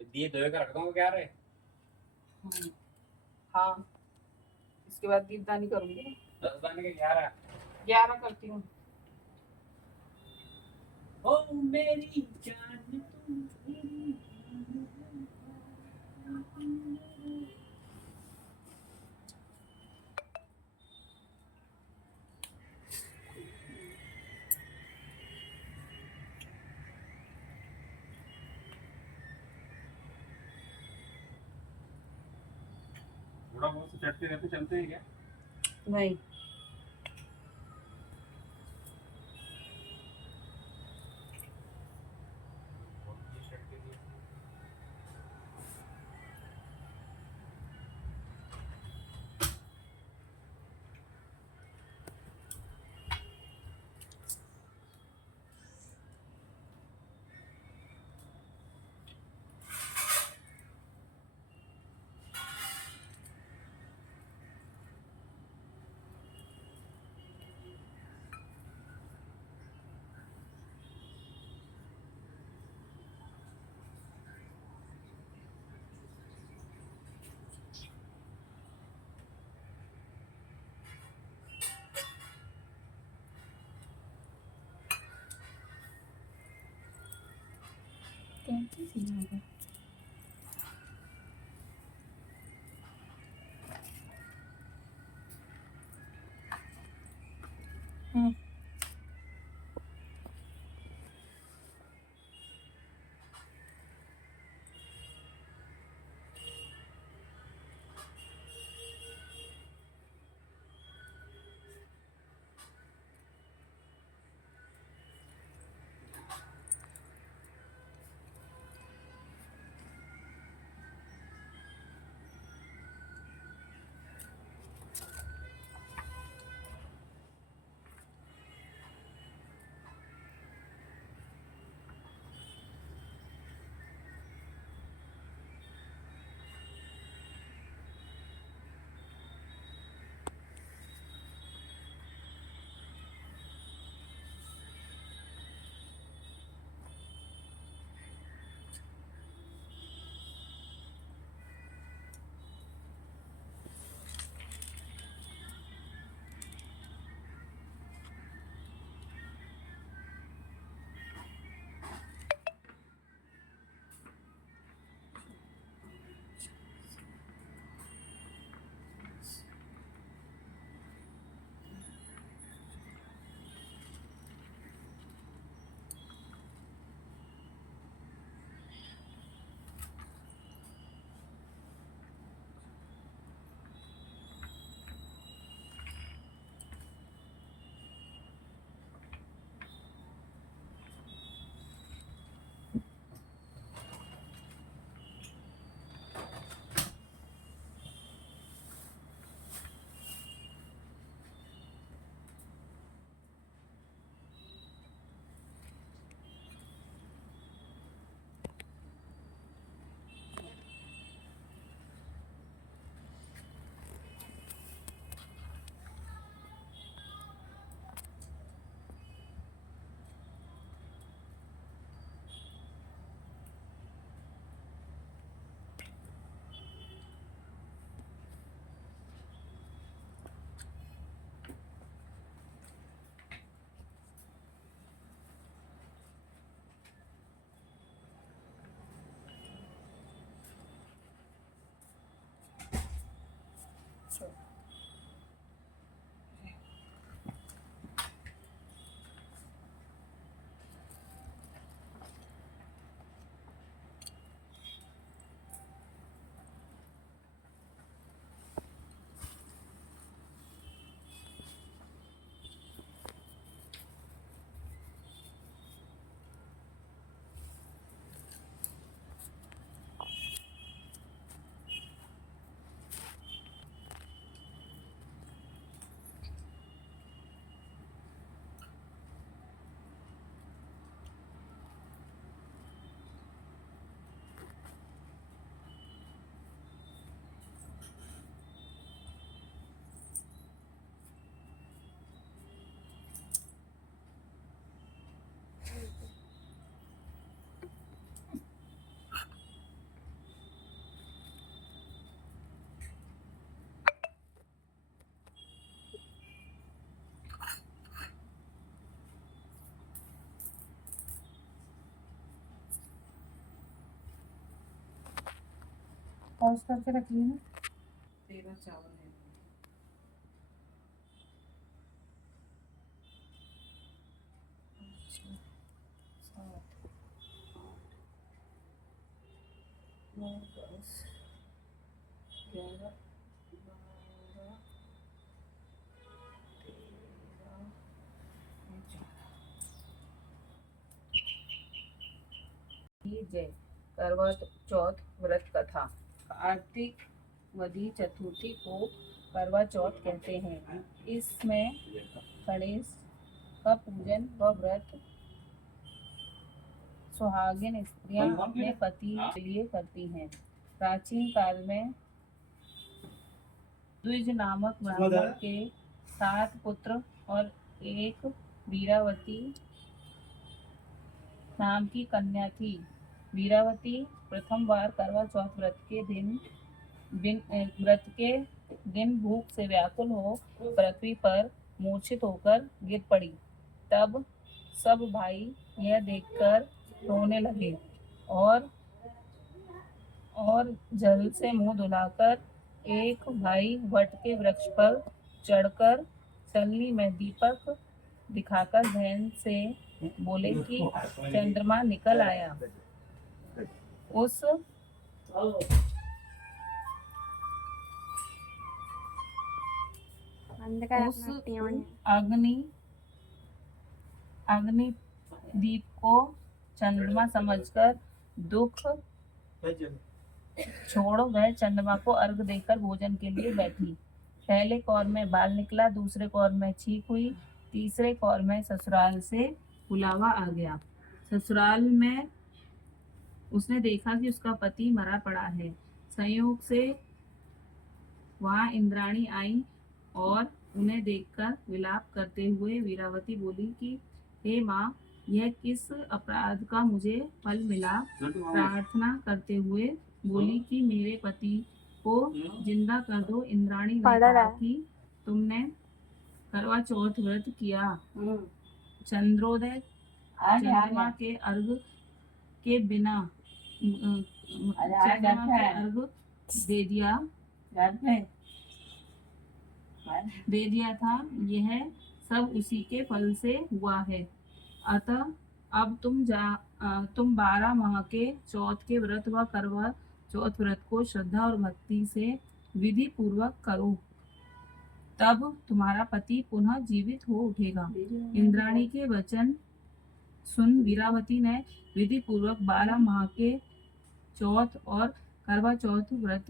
दिए धोए कर रख दूंगा क्या रे। हाँ, इसके बाद दीपदानी करूंगी ना। 10 दाने के 11। 11 करती हूँ। ओ मेरी जान तू मेरी जान। थोड़ा बहुत से चटते रहते चलते हैं क्या? नहीं, कैंची सी यहाँ पर। पॉज करके रखिए ना। 13 चावल है। अच्छा, 7, 9, 10, 11, 12, 13, 14। जय करवा चौथ व्रत कथा। कार्तिक वदी चतुर्थी को करवा चौथ कहते हैं। इसमें गणेश का पूजन व व्रत सुहागिन स्त्रियां अपने पति के लिए करती हैं। प्राचीन काल में द्विज नामक ब्राह्मण के 7 पुत्र और एक वीरावती नाम की कन्या थी। वीरावती प्रथम बार करवा चौथ व्रत के दिन भूख से व्याकुल हो पृथ्वी पर मूर्छित होकर गिर पड़ी। तब सब भाई यह देखकर रोने लगे और जल से मुंह धुलाकर एक भाई वट के वृक्ष पर चढ़कर चलनी में दीपक दिखाकर बहन से बोले कि चंद्रमा निकल आया। उस अग्नि दीप को चंद्रमा समझकर दुख छोड़ वह चंद्रमा को अर्घ देकर भोजन के लिए बैठी। पहले कौर में बाल निकला, दूसरे कौर में छींक हुई, तीसरे कौर में ससुराल से बुलावा आ गया। ससुराल में उसने देखा कि उसका पति मरा पड़ा है। संयोग से वहां इंद्राणी आई और उन्हें देखकर विलाप करते हुए वीरावती बोली कि हे माँ, यह किस अपराध का मुझे फल मिला। प्रार्थना करते हुए बोली कि मेरे पति को जिंदा कर दो। इंद्राणी ने कहा कि तुमने करवा चौथ व्रत किया, चंद्रोदय चंद्रमा के अर्घ के बिना चंद्रमा के अर्घ दे दिया था। यह सब उसी के फल से हुआ है। अतः अब तुम 12 माह के चौथ के व्रत व करवा चौथ व्रत को श्रद्धा और भक्ति से विधि पूर्वक करो, तब तुम्हारा पति पुनः जीवित हो उठेगा। इंद्राणी के वचन सुन वीरावती ने विधि पूर्वक 12 माह के चौथ और करवा चौथ व्रत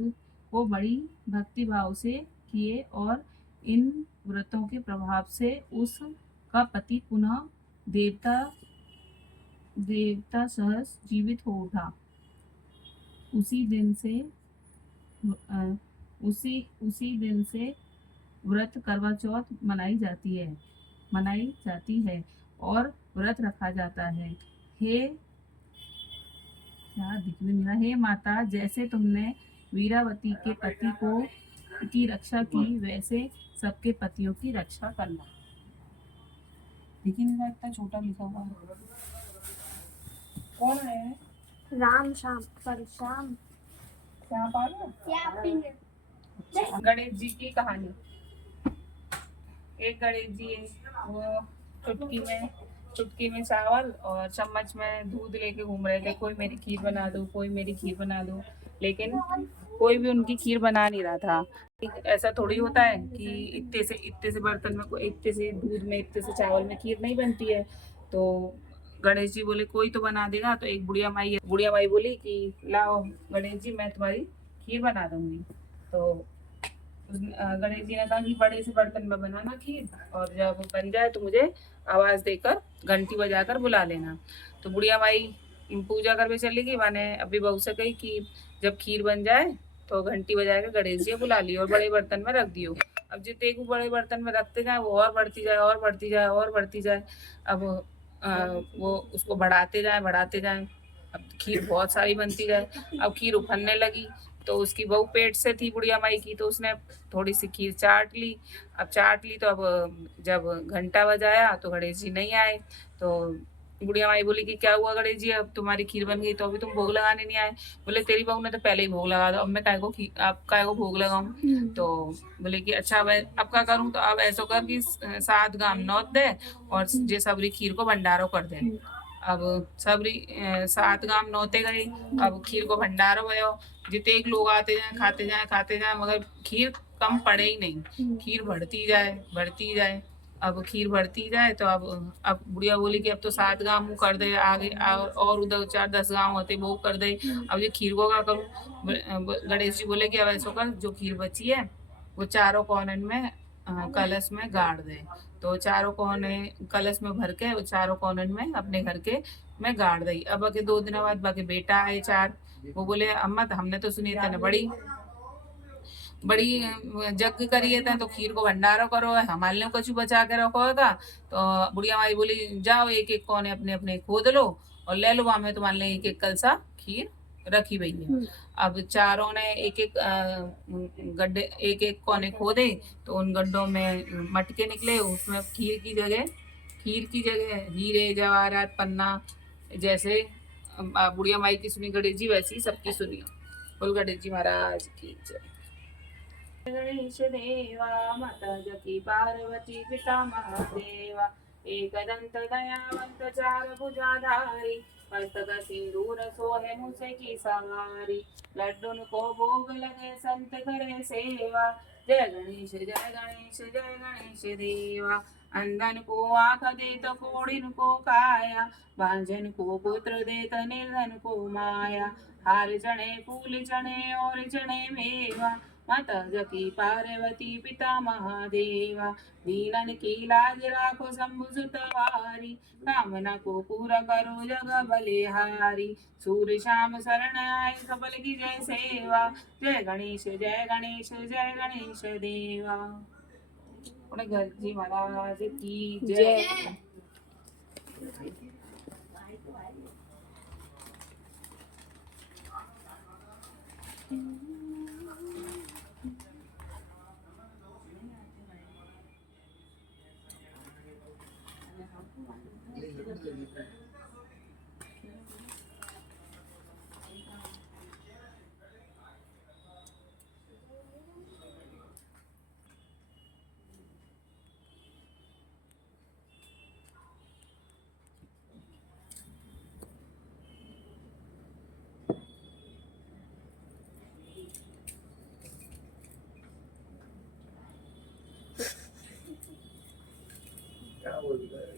को बड़ी भक्ति भाव से किए और इन व्रतों के प्रभाव से उसका पति पुनः देवता सहस जीवित हो उठा। उसी दिन से व्रत करवा चौथ मनाई जाती है और व्रत रखा जाता है। हे माता, जैसे तुमने वीरावती के पति की रक्षा की, वैसे सबके पतियों की रक्षा करना। देखिए मेरा इतना छोटा लिखा हुआ है। कौन आया है? राम श्याम परशुराम। सांप आ गया। गणेश जी की कहानी। एक गणेश जी है, वो चुटकी में चावल और चम्मच में दूध लेके घूम रहे थे। कोई मेरी खीर बना दो, कोई मेरी खीर बना दो, लेकिन कोई भी उनकी खीर बना नहीं रहा था। ऐसा थोड़ी होता है कि इतने से बर्तन में, इतने से दूध में, इतने से चावल में खीर नहीं बनती है। तो गणेश जी बोले कोई तो बना देगा। तो एक बुढ़िया माई बोली कि लाओ गणेश जी, मैं तुम्हारी खीर बना दूंगी। तो गणेश जी ने कहा कि बड़े से बर्तन में बनाना खीर, और जब बन जाए तो मुझे आवाज देकर घंटी बजाकर बुला लेना। तो बुढ़िया माई पूजा करके चली गई। मैंने अभी बहू से कही कि जब खीर बन जाए तो घंटी बजा के गणेश जी बुला लियो और बड़े बर्तन में रख दियो। अब जितने को बड़े बर्तन में रखते जाए वो और बढ़ती जाए। अब वो उसको बढ़ाते जाए। अब खीर बहुत सारी बनती जाए। अब खीर उफनने लगी तो उसकी बहू पेट से थी बुढ़िया माई की, तो उसने थोड़ी सी खीर चाट ली। तो अब जब घंटा बजाया तो गणेश जी नहीं आए। तो बुढ़िया माई बोली कि क्या हुआ गणेश जी, अब तुम्हारी खीर बन गई तो अभी तुम भोग लगाने नहीं आए। बोले तेरी बहू ने तो पहले ही भोग लगा दो, अब मैं काय को आप काय को भोग लगाऊं। तो बोले कि अच्छा अब क्या करूं, तो अब ऐसा कर कि 7 गाम नौत दे और जे सबरी खीर को भंडारो कर दे। अब सबरी 7 गाम नौते गई, अब खीर को भंडारो भयो, जितने एक लोग आते जाए खाते जाए मगर खीर कम पड़े ही नहीं, खीर बढ़ती जाए। अब खीर बढ़ती जाए तो अब बुढ़िया बोली कि अब तो 7 गांव मुँह कर दे आगे, और उधर 4-10 गांव होते वो कर दे, अब ये खीर को क्या करूँ। गणेश जी बोले कि अब ऐसा कर, जो खीर बची है वो चारों कोनन में कलश में गाड़ दे। तो चारों कोने कलश में भर के वो चारों कोनन में अपने घर के में गाड़ दई। अब बाकी 2 दिन बाद बाकी बेटा आए 4, वो बोले अम्मा हमने तो सुनी तने बड़ी बड़ी जग करिए थे तो खीर को भंडारो करो है, हमारे लिए कुछ बचा के रखो होगा। तो बुढ़िया माई बोली जाओ एक एक कोने अपने अपने खोद लो और ले लो, वहां में तुम्हारे लिए एक एक कलसा खीर रखी हुई है। अब चारों ने एक एक गड्ढे एक एक कोने खोदे, तो उन गड्ढों में मटके निकले, उसमें खीर की जगह हीरे जवाहरात पन्ना, जैसे बुढ़िया माई की सुनी गणेश जी वैसी सबकी सुनी। बोल गणेश जी महाराज की जय। गणेश देवा माता जकी पार्वती पिता महादेवा, एकदंत दयावंत चार भुजाधारी, मस्तक सिंदूर सोहे मुसे की सवारी, लड्डून को भोग लगे संत करे सेवा। जय गणेश जय गणेश जय गणेश देवा, अंधन को आंख देत कोढ़िन को काया, भांजन को पुत्र देत निर्धन को माया, हार चढ़े फूल चढ़े और चढ़े मेवा, माता जकी पार्वती पिता महादेवा, दीनन की लाज राखो शंभु सुतवारी, कामना को पूरा करो जग बलिहारी, सूर्य शाम शरण आए सबल की जय सेवा। जय गणेश जय गणेश जय गणेश देवा। गणेश जी महाराज की जय। क्या बोल रहा है?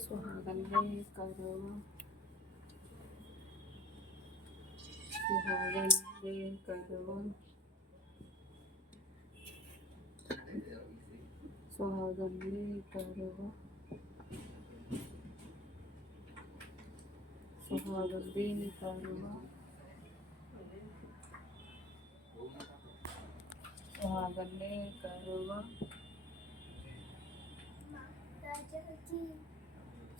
सुहागन रे करो, सुहागन रे करो, सुहागन रे करो, सुहागन रे करो, सुहागन रे करो,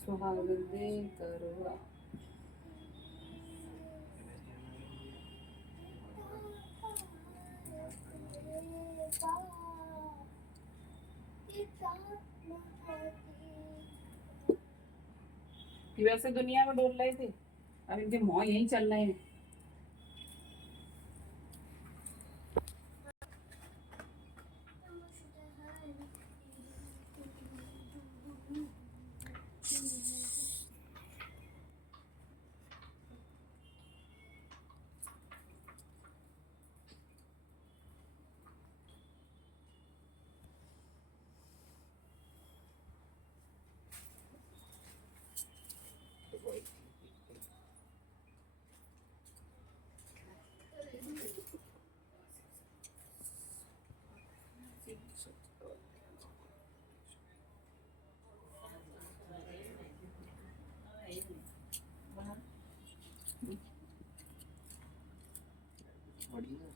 सुहागन रे करो। वैसे दुनिया में डोल रहे थे, अब इनके मोह यही चल रहे हैं। बढ़िया